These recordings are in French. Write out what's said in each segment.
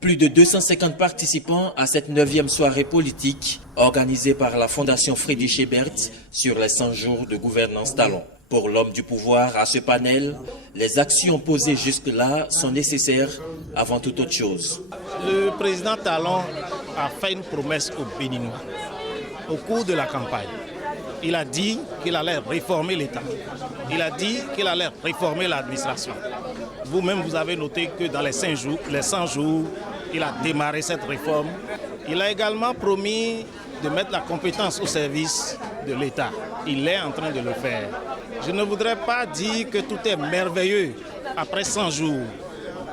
Plus de 250 participants à cette 9e soirée politique organisée par la Fondation Friedrich Ebert sur les 100 jours de gouvernance Talon. Pour l'homme du pouvoir à ce panel, les actions posées jusque-là sont nécessaires avant toute autre chose. Le président Talon a fait une promesse aux Béninois au cours de la campagne. Il a dit qu'il allait réformer l'État. Il a dit qu'il allait réformer l'administration. Vous-même, vous avez noté que dans les 100 jours, il a démarré cette réforme. Il a également promis de mettre la compétence au service de l'État. Il est en train de le faire. Je ne voudrais pas dire que tout est merveilleux après 100 jours.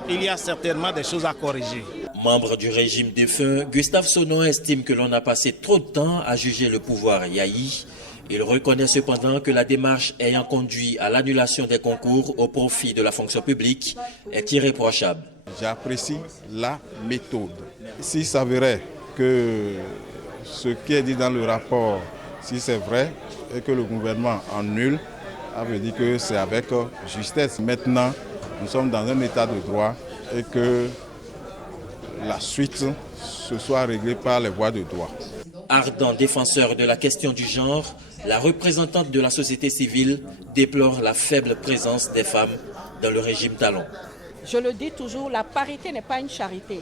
Il y a certainement des choses à corriger. Membre du régime défunt, Gustave Sonon estime que l'on a passé trop de temps à juger le pouvoir Yahi. Il reconnaît cependant que la démarche ayant conduit à l'annulation des concours au profit de la fonction publique est irréprochable. J'apprécie la méthode. S'il s'avérait que ce qui est dit dans le rapport, si c'est vrai et que le gouvernement annule, ça veut dire que c'est avec justesse. Maintenant, nous sommes dans un état de droit et que la suite se soit réglée par les voies de droit. Ardent défenseur de la question du genre, la représentante de la société civile déplore la faible présence des femmes dans le régime Talon. Je le dis toujours, la parité n'est pas une charité.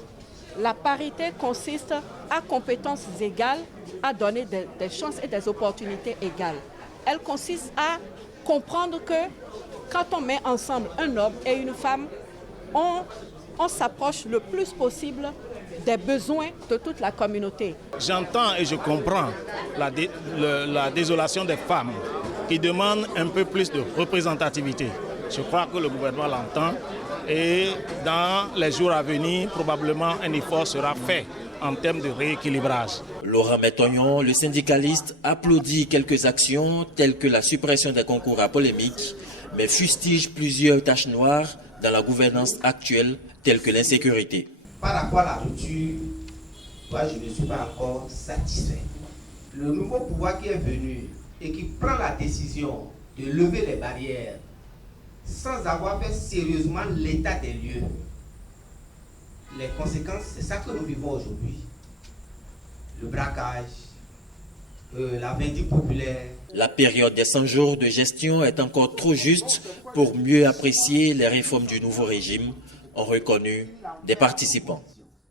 La parité consiste à compétences égales, à donner des chances et des opportunités égales. Elle consiste à comprendre que quand on met ensemble un homme et une femme, on s'approche le plus possible des besoins de toute la communauté. J'entends et je comprends la désolation des femmes qui demandent un peu plus de représentativité. Je crois que le gouvernement l'entend et dans les jours à venir, probablement un effort sera fait en termes de rééquilibrage. Laurent Métognon, le syndicaliste, applaudit quelques actions telles que la suppression des concours à polémique, mais fustige plusieurs taches noires dans la gouvernance actuelle, telles que l'insécurité. Par rapport à la rupture, moi je ne suis pas encore satisfait. Le nouveau pouvoir qui est venu et qui prend la décision de lever les barrières sans avoir fait sérieusement l'état des lieux, les conséquences, c'est ça que nous vivons aujourd'hui. Le braquage, la vindicte populaire. La période des 100 jours de gestion est encore trop juste pour mieux apprécier les réformes du nouveau régime, ont reconnu des participants.